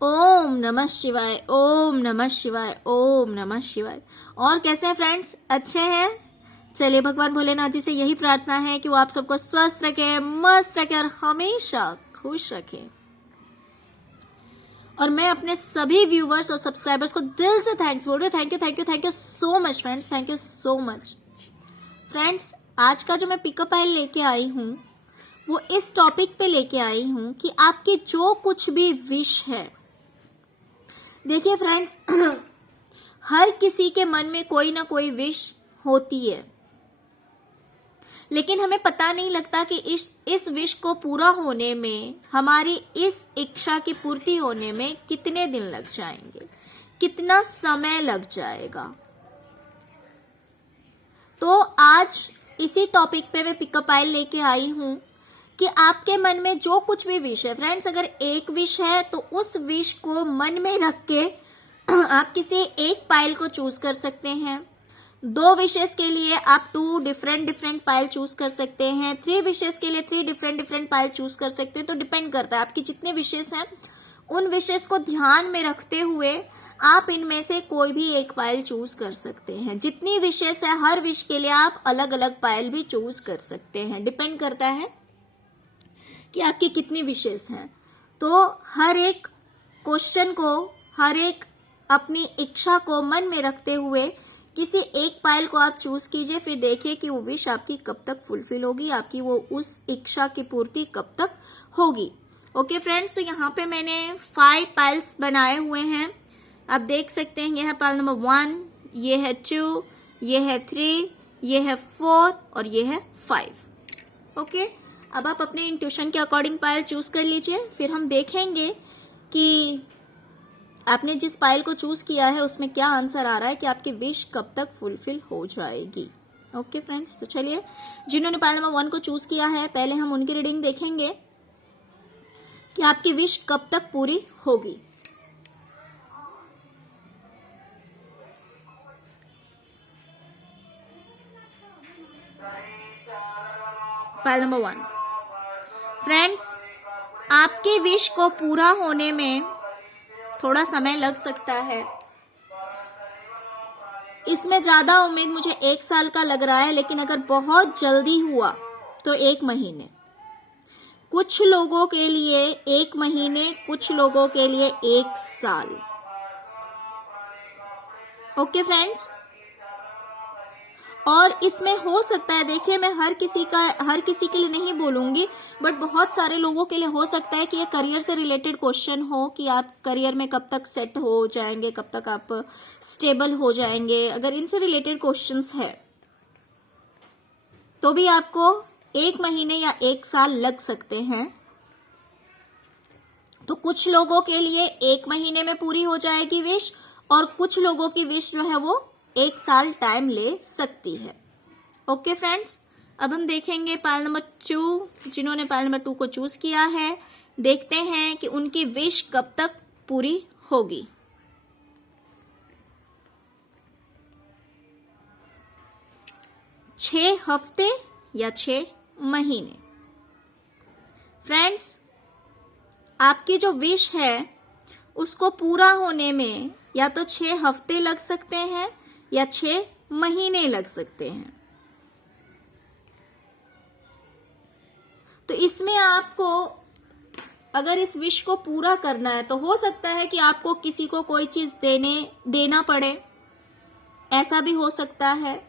ओम नमः शिवाय, ओम नमः शिवाय, ओम नमः शिवाय। और कैसे हैं फ्रेंड्स? अच्छे हैं? चलिए भगवान भोलेनाथ जी से यही प्रार्थना है कि वो आप सबको स्वस्थ रखे, मस्त रखे और हमेशा खुश रखे। और मैं अपने सभी व्यूवर्स और सब्सक्राइबर्स को दिल से थैंक्स बोल रही हूँ। Thank you, thank you, thank you so much friends, thank you so much. Friends, आज का जो मैं पिकअप आइल लेके आई हूँ वो इस टॉपिक पे लेके आई हूँ कि आपकी जो कुछ भी विश है, देखिए फ्रेंड्स, हर किसी के मन में कोई ना कोई विश होती है, लेकिन हमें पता नहीं लगता कि इस विश को पूरा होने में, हमारी इस इच्छा की पूर्ति होने में कितने दिन लग जाएंगे, कितना समय लग जाएगा। तो आज इसी टॉपिक पे मैं पिकअप आइल लेके आई हूं कि आपके मन में जो कुछ भी विश है फ्रेंड्स, अगर एक विश है तो उस विश को मन में रख के आप किसी एक पाइल को चूज कर सकते हैं। 2 विशेस के लिए आप 2 डिफरेंट पाइल चूज कर सकते हैं। 3 विशेस के लिए 3 डिफरेंट पाइल चूज कर सकते हैं। तो डिपेंड करता है आपकी जितने विशेस हैं, उन विशेस को ध्यान में रखते हुए आप इनमें से कोई भी एक पाइल चूज कर सकते हैं। जितनी विशेस है, हर विश के लिए आप अलग अलग पाइल भी चूज कर सकते हैं। डिपेंड करता है कि आपकी कितनी विशेस हैं। तो हर एक क्वेश्चन को, हर एक अपनी इच्छा को मन में रखते हुए किसी एक पाइल को आप चूज कीजिए, फिर देखिए कि वो विश आपकी कब तक फुलफिल होगी, आपकी वो उस इच्छा की पूर्ति कब तक होगी। ओके फ्रेंड्स, तो यहाँ पे मैंने 5 पाइल्स बनाए हुए हैं। आप देख सकते हैं, ये है पाइल नंबर 1, ये है 2, ये है 3, ये है 4 और ये है 5। ओके, अब आप अपने इंट्यूशन के अकॉर्डिंग पाइल चूज कर लीजिए। फिर हम देखेंगे कि आपने जिस पाइल को चूज किया है उसमें क्या आंसर आ रहा है, कि आपकी विश कब तक फुलफिल हो जाएगी। ओके फ्रेंड्स, तो चलिए, जिन्होंने पाइल नंबर 1 को चूज किया है, पहले हम उनकी रीडिंग देखेंगे कि आपकी विश कब तक पूरी होगी। पाइल नंबर 1, फ्रेंड्स, आपकी विश को पूरा होने में थोड़ा समय लग सकता है। इसमें ज्यादा उम्मीद मुझे 1 साल का लग रहा है, लेकिन अगर बहुत जल्दी हुआ तो 1 महीने। कुछ लोगों के लिए 1 महीने, कुछ लोगों के लिए 1 साल। ओके फ्रेंड्स, और इसमें हो सकता है, देखिए मैं हर किसी के लिए नहीं बोलूंगी, बट बहुत सारे लोगों के लिए हो सकता है कि ये करियर से रिलेटेड क्वेश्चन हो कि आप करियर में कब तक सेट हो जाएंगे, कब तक आप स्टेबल हो जाएंगे। अगर इनसे रिलेटेड क्वेश्चंस है तो भी आपको 1 महीने या 1 साल लग सकते हैं। तो कुछ लोगों के लिए 1 महीने में पूरी हो जाएगी विश, और कुछ लोगों की विश जो है वो 1 साल टाइम ले सकती है। ओके फ्रेंड्स, अब हम देखेंगे पाइल नंबर 2, जिन्होंने पाइल नंबर 2 को चूज किया है। देखते हैं कि उनकी विश कब तक पूरी होगी। छह हफ्ते या 6 महीने। फ्रेंड्स, आपकी जो विश है उसको पूरा होने में या तो 6 हफ्ते लग सकते हैं या 6 महीने लग सकते हैं। तो इसमें आपको, अगर इस विश को पूरा करना है, तो हो सकता है कि आपको किसी को कोई चीज देना पड़े, ऐसा भी हो सकता है।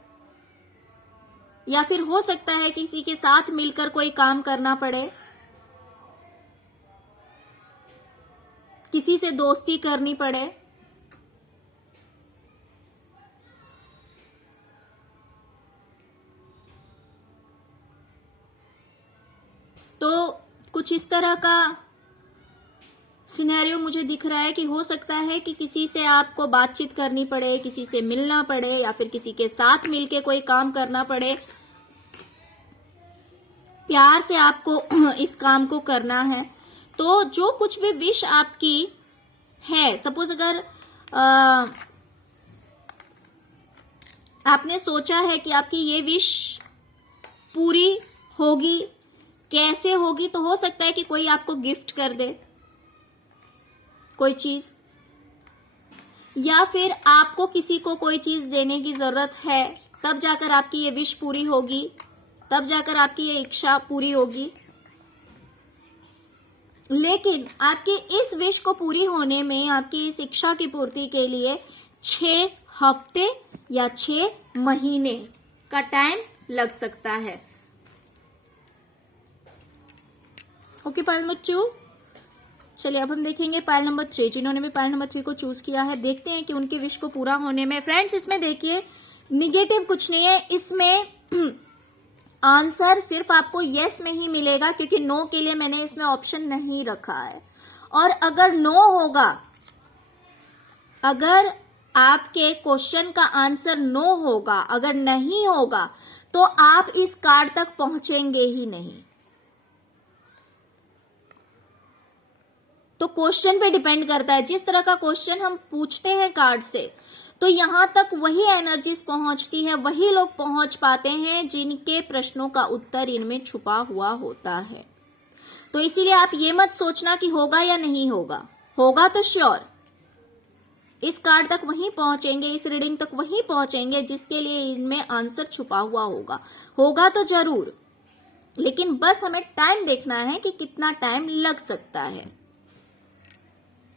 या फिर हो सकता है किसी के साथ मिलकर कोई काम करना पड़े, किसी से दोस्ती करनी पड़े। तो कुछ इस तरह का सिनेरियो मुझे दिख रहा है कि हो सकता है कि किसी से आपको बातचीत करनी पड़े, किसी से मिलना पड़े, या फिर किसी के साथ मिलके कोई काम करना पड़े। प्यार से आपको इस काम को करना है। तो जो कुछ भी विश आपकी है, सपोज अगर आपने सोचा है कि आपकी ये विश पूरी होगी, कैसे होगी, तो हो सकता है कि कोई आपको गिफ्ट कर दे, कोई चीज, या फिर आपको किसी को कोई चीज देने की जरूरत है, तब जाकर आपकी ये विश पूरी होगी, तब जाकर आपकी ये इच्छा पूरी होगी। लेकिन आपकी इस विश को पूरी होने में, आपकी इस इच्छा की पूर्ति के लिए 6 हफ्ते या 6 महीने का टाइम लग सकता है। Okay pile number 2। चलिए अब हम देखेंगे पाइल नंबर 3। जिन्होंने भी पाइल नंबर 3 को चूज किया है, देखते हैं कि उनकी विश को पूरा होने में। फ्रेंड्स, इसमें देखिए निगेटिव कुछ नहीं है, इसमें आंसर सिर्फ आपको यस में ही मिलेगा, क्योंकि नो के लिए मैंने इसमें ऑप्शन नहीं रखा है। और अगर नो होगा, अगर आपके क्वेश्चन का आंसर नो होगा, अगर नहीं होगा, तो आप इस कार्ड तक पहुंचेंगे ही नहीं। तो क्वेश्चन पे डिपेंड करता है, जिस तरह का क्वेश्चन हम पूछते हैं कार्ड से, तो यहां तक वही एनर्जीज पहुंचती है, वही लोग पहुंच पाते हैं जिनके प्रश्नों का उत्तर इनमें छुपा हुआ होता है। तो इसीलिए आप ये मत सोचना कि होगा या नहीं होगा, होगा तो श्योर इस कार्ड तक वहीं पहुंचेंगे, इस रीडिंग तक वहीं पहुंचेंगे जिसके लिए इनमें आंसर छुपा हुआ होगा। होगा तो जरूर, लेकिन बस हमें टाइम देखना है कि कितना टाइम लग सकता है।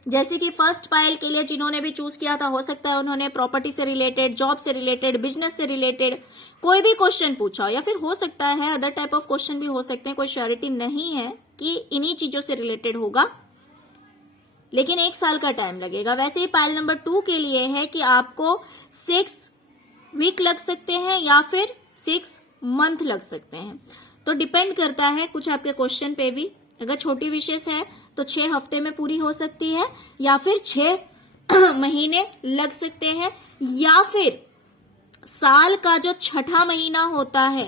जैसे कि फर्स्ट पाइल के लिए जिन्होंने भी चूज किया था, हो सकता है उन्होंने प्रॉपर्टी से रिलेटेड, जॉब से रिलेटेड, बिजनेस से रिलेटेड कोई भी क्वेश्चन पूछा हो, या फिर हो सकता है अदर टाइप ऑफ क्वेश्चन भी हो सकते हैं। कोई श्योरिटी नहीं है कि इन्हीं चीजों से रिलेटेड होगा, लेकिन 1 साल का टाइम लगेगा। वैसे ही पाइल नंबर 2 के लिए है कि आपको 6 वीक लग सकते हैं या फिर 6 मंथ लग सकते हैं। तो डिपेंड करता है कुछ आपके क्वेश्चन पे भी। अगर छोटी विशेष है तो 6 हफ्ते में पूरी हो सकती है, या फिर 6 महीने लग सकते हैं, या फिर साल का जो छठा महीना होता है,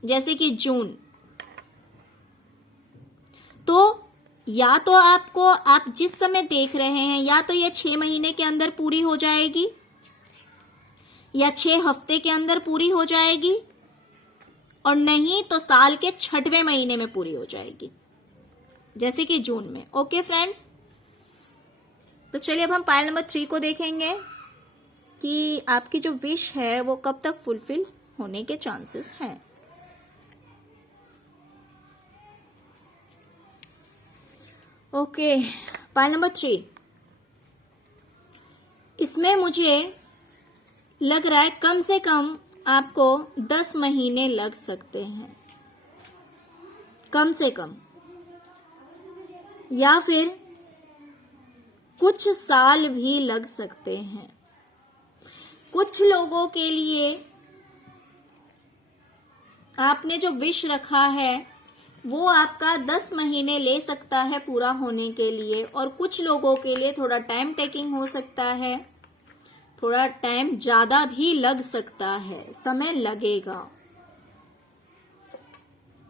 जैसे कि जून, तो या तो आपको, आप जिस समय देख रहे हैं, या तो ये 6 महीने के अंदर पूरी हो जाएगी, या 6 हफ्ते के अंदर पूरी हो जाएगी, और नहीं तो साल के 6वें महीने में पूरी हो जाएगी, जैसे कि जून में। ओके फ्रेंड्स, तो चलिए अब हम पाइल नंबर 3 को देखेंगे कि आपकी जो विश है वो कब तक फुलफिल होने के चांसेस हैं। ओके, पाइल नंबर 3, इसमें मुझे लग रहा है कम से कम आपको 10 महीने लग सकते हैं, कम से कम, या फिर कुछ साल भी लग सकते हैं। कुछ लोगों के लिए आपने जो विश रखा है वो आपका 10 महीने ले सकता है पूरा होने के लिए, और कुछ लोगों के लिए थोड़ा टाइम टेकिंग हो सकता है, थोड़ा टाइम ज्यादा भी लग सकता है, समय लगेगा,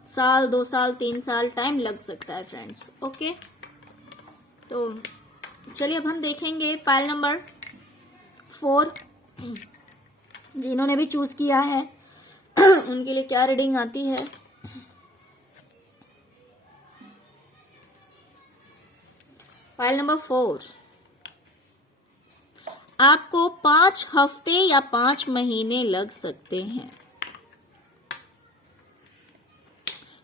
साल, 2 साल, 3 साल टाइम लग सकता है फ्रेंड्स। ओके, तो चलिए अब हम देखेंगे पाइल नंबर 4, जिन्होंने भी चूज किया है उनके लिए क्या रीडिंग आती है। पाइल नंबर 4, आपको 5 हफ्ते या 5 महीने लग सकते हैं।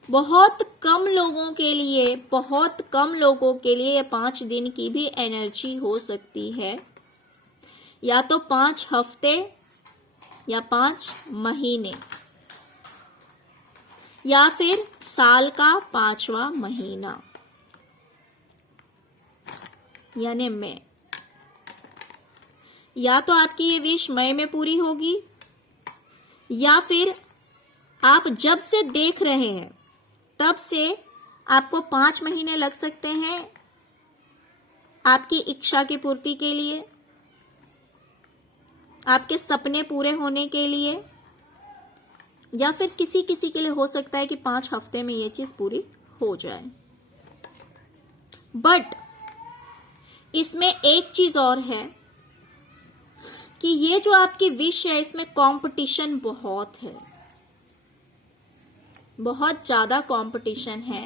बहुत कम लोगों के लिए, बहुत कम लोगों के लिए 5 दिन की भी एनर्जी हो सकती है, या तो 5 हफ्ते या 5 महीने, या फिर साल का 5वां महीना, यानी मई। या तो आपकी ये विश मई में पूरी होगी, या फिर आप जब से देख रहे हैं तब से आपको 5 महीने लग सकते हैं आपकी इच्छा की पूर्ति के लिए, आपके सपने पूरे होने के लिए, या फिर किसी किसी के लिए हो सकता है कि 5 हफ्ते में ये चीज पूरी हो जाए। बट इसमें एक चीज और है कि ये जो आपकी विश है इसमें कंपटीशन बहुत है, बहुत ज्यादा कंपटीशन है।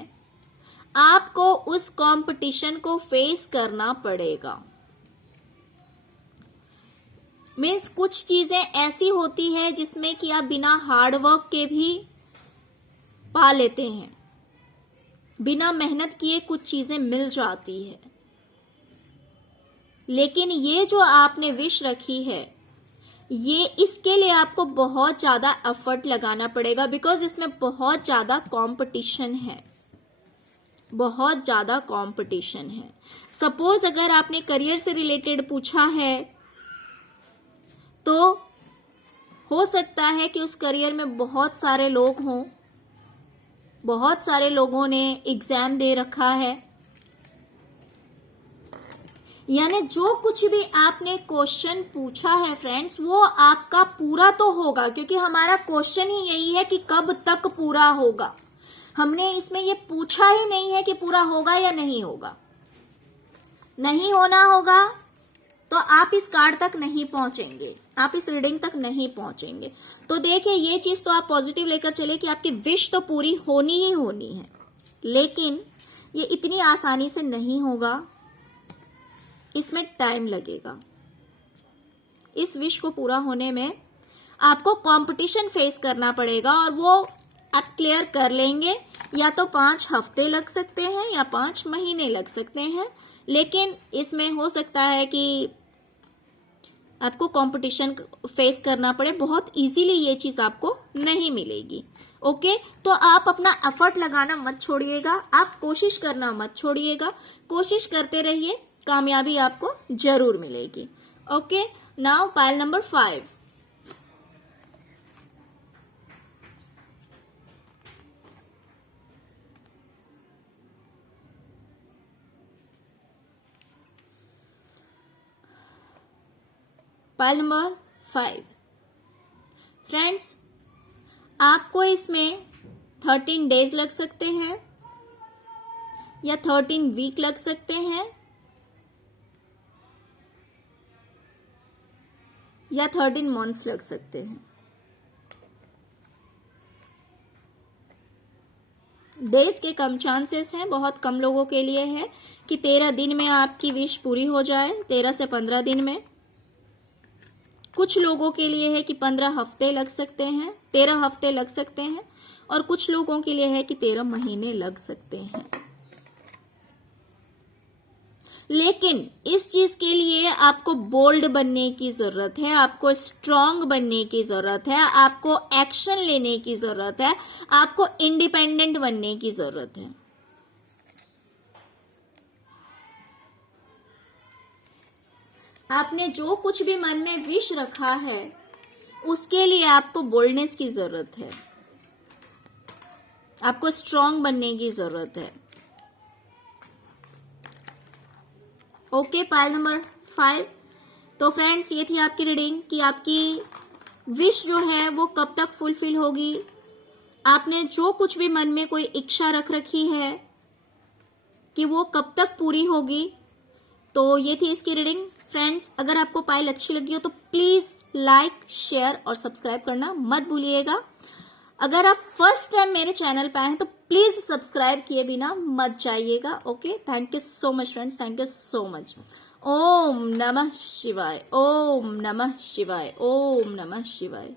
आपको उस कंपटीशन को फेस करना पड़ेगा। मीन्स कुछ चीजें ऐसी होती है जिसमें कि आप बिना हार्डवर्क के भी पा लेते हैं, बिना मेहनत किए कुछ चीजें मिल जाती है। लेकिन ये जो आपने विश रखी है, ये इसके लिए आपको बहुत ज्यादा एफर्ट लगाना पड़ेगा, बिकॉज इसमें बहुत ज्यादा कंपटीशन है, बहुत ज्यादा कंपटीशन है। सपोज अगर आपने करियर से रिलेटेड पूछा है तो हो सकता है कि उस करियर में बहुत सारे लोग हों, बहुत सारे लोगों ने एग्जाम दे रखा है, यानी जो कुछ भी आपने क्वेश्चन पूछा है फ्रेंड्स, वो आपका पूरा तो होगा, क्योंकि हमारा क्वेश्चन ही यही है कि कब तक पूरा होगा। हमने इसमें ये पूछा ही नहीं है कि पूरा होगा या नहीं होगा। नहीं होना होगा तो आप इस कार्ड तक नहीं पहुंचेंगे, आप इस रीडिंग तक नहीं पहुंचेंगे। तो देखिए, ये चीज तो आप पॉजिटिव लेकर चले कि आपकी विश तो पूरी होनी ही होनी है, लेकिन ये इतनी आसानी से नहीं होगा, इसमें टाइम लगेगा। इस विश को पूरा होने में आपको कंपटीशन फेस करना पड़ेगा, और वो आप क्लियर कर लेंगे। या तो 5 हफ्ते लग सकते हैं या 5 महीने लग सकते हैं, लेकिन इसमें हो सकता है कि आपको कंपटीशन फेस करना पड़े। बहुत इजीली ये चीज आपको नहीं मिलेगी। ओके, तो आप अपना एफर्ट लगाना मत छोड़िएगा, आप कोशिश करना मत छोड़िएगा, कोशिश करते रहिए, कामयाबी आपको जरूर मिलेगी। Okay, now pile number 5। Pile number 5 friends, आपको इसमें 13 डेज लग सकते हैं या 13 वीक लग सकते हैं या 13 मंथ्स लग सकते हैं। डेज के कम चांसेस हैं, बहुत कम लोगों के लिए है कि 13 दिन में आपकी विश पूरी हो जाए, 13 से 15 दिन में। कुछ लोगों के लिए है कि 15 हफ्ते लग सकते हैं, 13 हफ्ते लग सकते हैं, और कुछ लोगों के लिए है कि 13 महीने लग सकते हैं। लेकिन इस चीज के लिए आपको बोल्ड बनने की जरूरत है, आपको स्ट्रांग बनने की जरूरत है, आपको एक्शन लेने की जरूरत है, आपको इंडिपेंडेंट बनने की जरूरत है। आपने जो कुछ भी मन में विश रखा है, उसके लिए आपको बोल्डनेस की जरूरत है, आपको स्ट्रांग बनने की जरूरत है। Okay, pile number 5। तो फ्रेंड्स, ये थी आपकी रीडिंग कि आपकी विश जो है वो कब तक फुलफिल होगी। आपने जो कुछ भी मन में कोई इच्छा रख रखी है कि वो कब तक पूरी होगी। तो ये थी इसकी रीडिंग। फ्रेंड्स, अगर आपको पाइल अच्छी लगी हो तो प्लीज लाइक, शेयर और सब्सक्राइब करना मत भूलिएगा। अगर आप फर्स्ट टाइम मेरे चैनल पे आए हैं तो प्लीज सब्सक्राइब किए बिना मत जाइएगा। Okay, thank you so much friends, thank you so much. ओम नमः शिवाय, ओम नमः शिवाय, ओम नमः शिवाय।